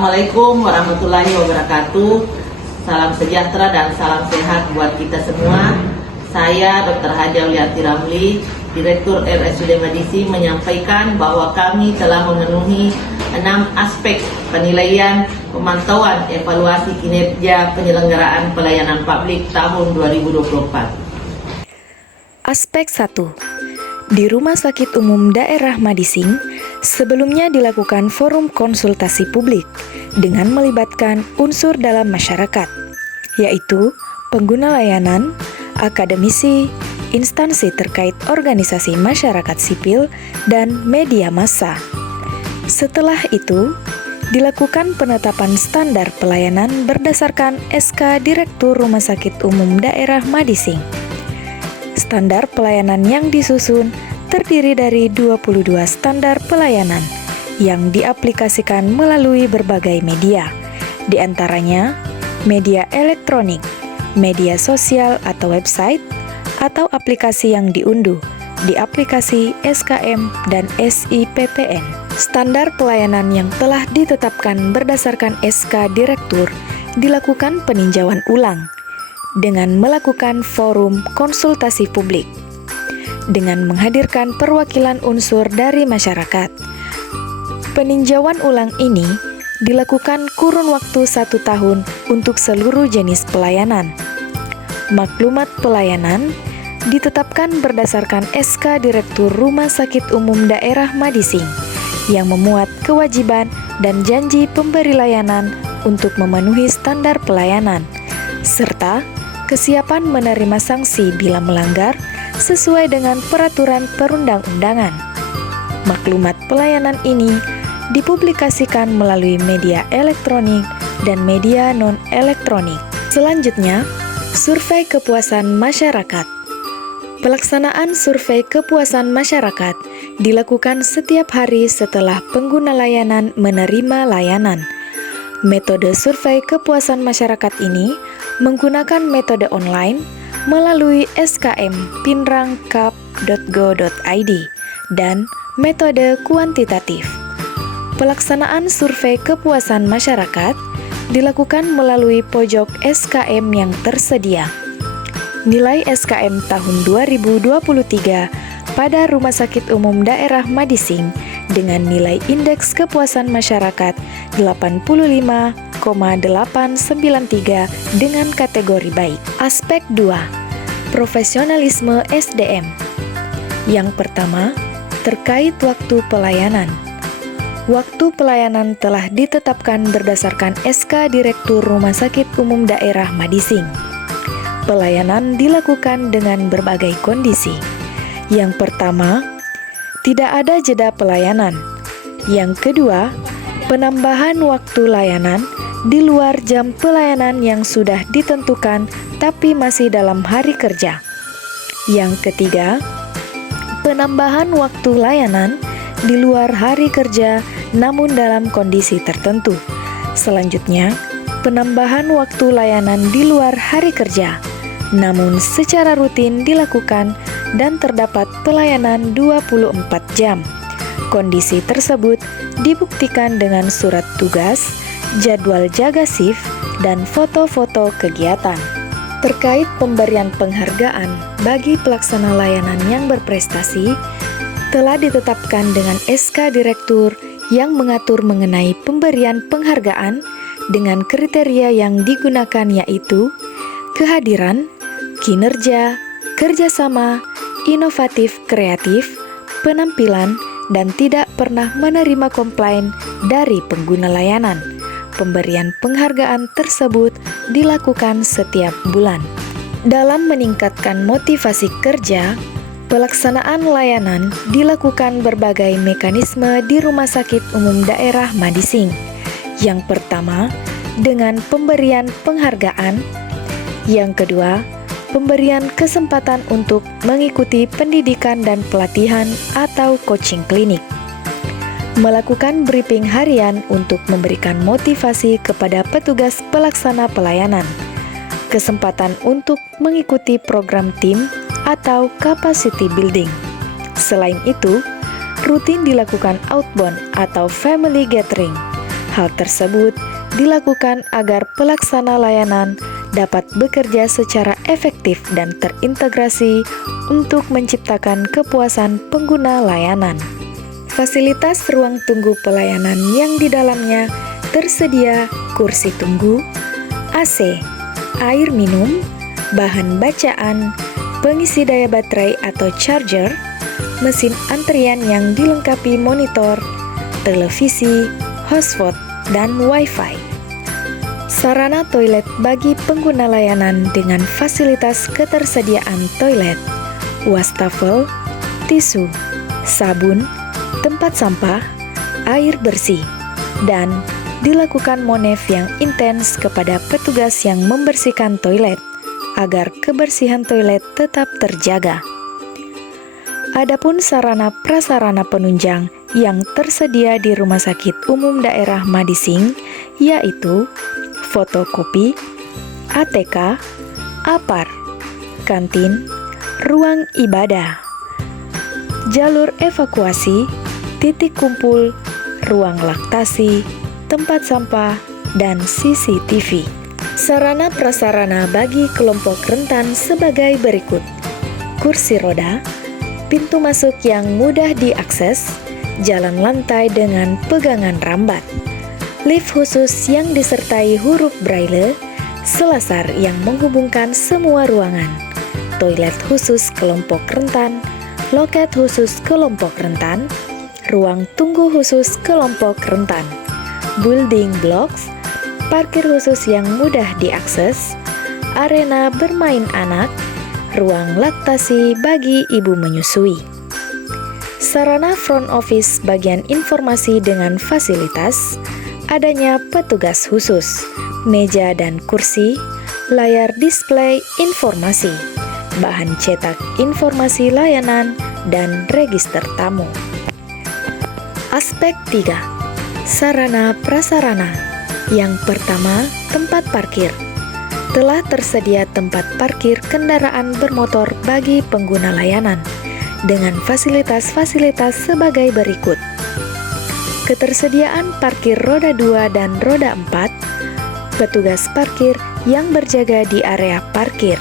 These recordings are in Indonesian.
Assalamualaikum warahmatullahi wabarakatuh. Salam sejahtera dan salam sehat buat kita semua. Saya Dr. Haja Wiyati Ramli, Direktur RSUD Madisi, menyampaikan bahwa kami telah memenuhi 6 aspek penilaian, pemantauan, evaluasi kinerja penyelenggaraan pelayanan publik tahun 2024. Aspek 1. Di Rumah Sakit Umum Daerah Madising, sebelumnya dilakukan forum konsultasi publik dengan melibatkan unsur dalam masyarakat, yaitu pengguna layanan, akademisi, instansi terkait organisasi masyarakat sipil, dan media massa. Setelah itu, dilakukan penetapan standar pelayanan berdasarkan SK Direktur Rumah Sakit Umum Daerah Madising. Standar pelayanan yang disusun terdiri dari 22 standar pelayanan yang diaplikasikan melalui berbagai media, di antaranya media elektronik, media sosial atau website, atau aplikasi yang diunduh di aplikasi SKM dan SIPPN. Standar pelayanan yang telah ditetapkan berdasarkan SK Direktur dilakukan peninjauan ulang dengan melakukan forum konsultasi publik, dengan menghadirkan perwakilan unsur dari masyarakat. Peninjauan ulang ini dilakukan kurun waktu 1 tahun untuk seluruh jenis pelayanan. Maklumat pelayanan ditetapkan berdasarkan SK Direktur Rumah Sakit Umum Daerah Madising yang memuat kewajiban dan janji pemberi layanan untuk memenuhi standar pelayanan, serta kesiapan menerima sanksi bila melanggar sesuai dengan peraturan perundang-undangan. Maklumat pelayanan ini dipublikasikan melalui media elektronik dan media non-elektronik. Selanjutnya, survei kepuasan masyarakat. Pelaksanaan survei kepuasan masyarakat dilakukan setiap hari setelah pengguna layanan menerima layanan. Metode survei kepuasan masyarakat ini menggunakan metode online melalui skmpinrangkap.go.id dan metode kuantitatif. Pelaksanaan survei kepuasan masyarakat dilakukan melalui pojok SKM yang tersedia. Nilai SKM tahun 2023 pada Rumah Sakit Umum Daerah Madising dengan nilai indeks kepuasan masyarakat 85,893 dengan kategori baik. Aspek 2. Profesionalisme SDM. Yang pertama, terkait waktu pelayanan. Waktu pelayanan telah ditetapkan berdasarkan SK Direktur Rumah Sakit Umum Daerah Madising. Pelayanan dilakukan dengan berbagai kondisi. Yang pertama, tidak ada jeda pelayanan. Yang kedua, penambahan waktu layanan di luar jam pelayanan yang sudah ditentukan tapi masih dalam hari kerja. Yang ketiga, penambahan waktu layanan di luar hari kerja namun dalam kondisi tertentu. Selanjutnya, penambahan waktu layanan di luar hari kerja namun secara rutin dilakukan dan terdapat pelayanan 24 jam. Kondisi tersebut dibuktikan dengan surat tugas, jadwal jaga shift, dan foto-foto kegiatan. Terkait pemberian penghargaan bagi pelaksana layanan yang berprestasi, telah ditetapkan dengan SK Direktur yang mengatur mengenai pemberian penghargaan dengan kriteria yang digunakan yaitu kehadiran, kinerja, kerjasama, inovatif kreatif, penampilan, dan tidak pernah menerima komplain dari pengguna layanan. Pemberian penghargaan tersebut dilakukan setiap bulan. Dalam meningkatkan motivasi kerja, pelaksanaan layanan dilakukan berbagai mekanisme di Rumah Sakit Umum Daerah Madising. Yang pertama, dengan pemberian penghargaan. Yang kedua, pemberian kesempatan untuk mengikuti pendidikan dan pelatihan atau coaching klinik. Melakukan briefing harian untuk memberikan motivasi kepada petugas pelaksana pelayanan. Kesempatan untuk mengikuti program tim atau capacity building. Selain itu, rutin dilakukan outbound atau family gathering Hal tersebut dilakukan agar pelaksana layanan dapat bekerja secara efektif dan terintegrasi untuk menciptakan kepuasan pengguna layanan. Fasilitas ruang tunggu pelayanan yang di dalamnya tersedia kursi tunggu, AC, air minum, bahan bacaan, pengisi daya baterai atau charger, mesin antrian yang dilengkapi monitor, televisi, hotspot, dan wifi. Sarana toilet bagi pengguna layanan dengan fasilitas ketersediaan toilet, wastafel, tisu, sabun, tempat sampah, air bersih, dan dilakukan monef yang intens kepada petugas yang membersihkan toilet agar kebersihan toilet tetap terjaga. Adapun sarana prasarana penunjang yang tersedia di Rumah Sakit Umum Daerah Madising yaitu fotokopi, ATK, APAR, kantin, ruang ibadah, jalur evakuasi, titik kumpul, ruang laktasi, tempat sampah, dan CCTV. Sarana prasarana bagi kelompok rentan sebagai berikut: kursi roda, pintu masuk yang mudah diakses, jalan lantai dengan pegangan rambat, lift khusus yang disertai huruf braille, selasar yang menghubungkan semua ruangan, toilet khusus kelompok rentan, loket khusus kelompok rentan, ruang tunggu khusus kelompok rentan, building blocks, parkir khusus yang mudah diakses, arena bermain anak, ruang laktasi bagi ibu menyusui. Sarana front office bagian informasi dengan fasilitas adanya petugas khusus, meja dan kursi, layar display informasi, bahan cetak informasi layanan, dan register tamu. Aspek 3. Sarana prasarana. Yang pertama, tempat parkir. Telah tersedia tempat parkir kendaraan bermotor bagi pengguna layanan dengan fasilitas-fasilitas sebagai berikut: ketersediaan parkir roda 2 dan roda 4, petugas parkir yang berjaga di area parkir,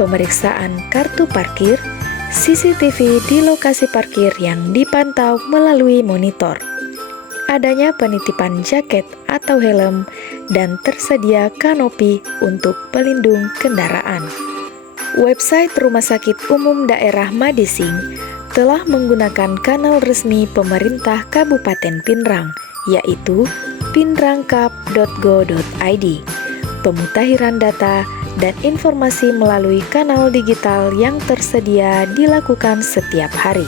pemeriksaan kartu parkir, CCTV di lokasi parkir yang dipantau melalui monitor, adanya penitipan jaket atau helm, dan tersedia kanopi untuk pelindung kendaraan. Website Rumah Sakit Umum Daerah Madising telah menggunakan kanal resmi pemerintah Kabupaten Pinrang, yaitu pinrangkap.go.id. Pemutakhiran data dan informasi melalui kanal digital yang tersedia dilakukan setiap hari.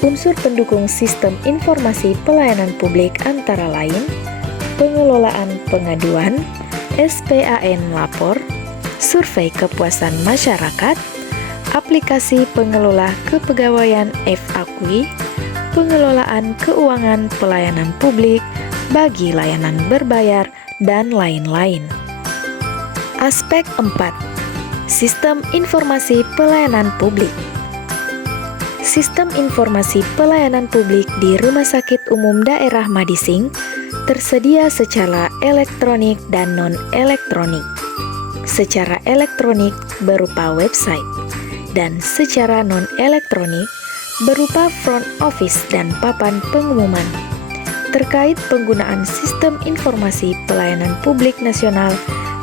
Unsur pendukung sistem informasi pelayanan publik antara lain pengelolaan pengaduan, SPAN lapor, survei kepuasan masyarakat, aplikasi pengelola kepegawaian FAQUI, pengelolaan keuangan pelayanan publik bagi layanan berbayar, dan lain-lain. Aspek 4. Sistem informasi pelayanan publik. Sistem informasi pelayanan publik di Rumah Sakit Umum Daerah Madising tersedia secara elektronik dan non-elektronik. Secara elektronik berupa website, dan secara non-elektronik berupa front office dan papan pengumuman. Terkait penggunaan sistem informasi pelayanan publik nasional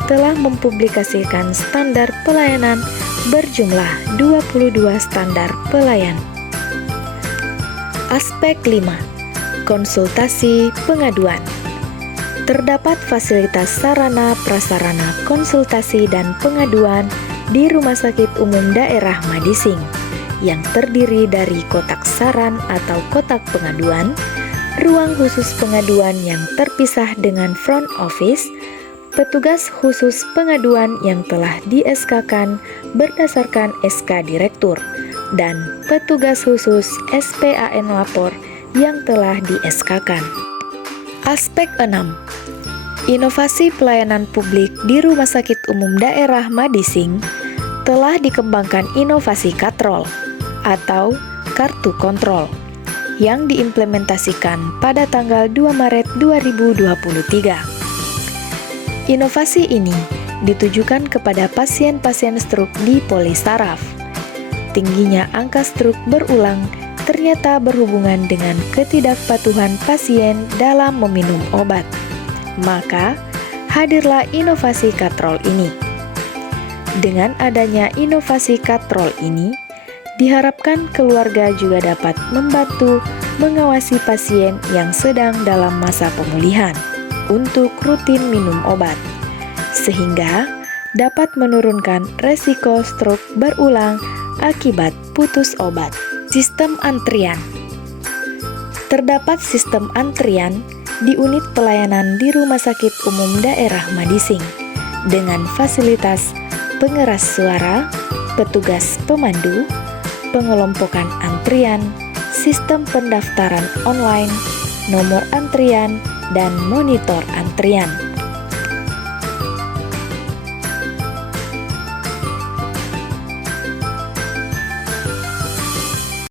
telah mempublikasikan standar pelayanan berjumlah 22 standar pelayanan. Aspek 5. Konsultasi pengaduan. Terdapat fasilitas sarana prasarana konsultasi dan pengaduan di Rumah Sakit Umum Daerah Madising yang terdiri dari kotak saran atau kotak pengaduan, ruang khusus pengaduan yang terpisah dengan front office, petugas khusus pengaduan yang telah di-SK-kan berdasarkan SK Direktur, dan petugas khusus SPAN lapor yang telah di-SK-kan. Aspek 6. Inovasi pelayanan publik di Rumah Sakit Umum Daerah Madising telah dikembangkan inovasi katrol atau kartu kontrol. yang diimplementasikan pada tanggal 2 Maret 2023. Inovasi ini ditujukan kepada pasien-pasien stroke di polisaraf. Tingginya angka stroke berulang ternyata berhubungan dengan ketidakpatuhan pasien dalam meminum obat. Maka, hadirlah inovasi katrol ini. Dengan adanya inovasi katrol ini, diharapkan keluarga juga dapat membantu mengawasi pasien yang sedang dalam masa pemulihan untuk rutin minum obat, sehingga dapat menurunkan resiko stroke berulang akibat putus obat. Sistem antrian. Terdapat sistem antrian di unit pelayanan di Rumah Sakit Umum Daerah Madising dengan fasilitas pengeras suara, petugas pemandu, pengelompokan antrian, sistem pendaftaran online, nomor antrian, dan monitor antrian.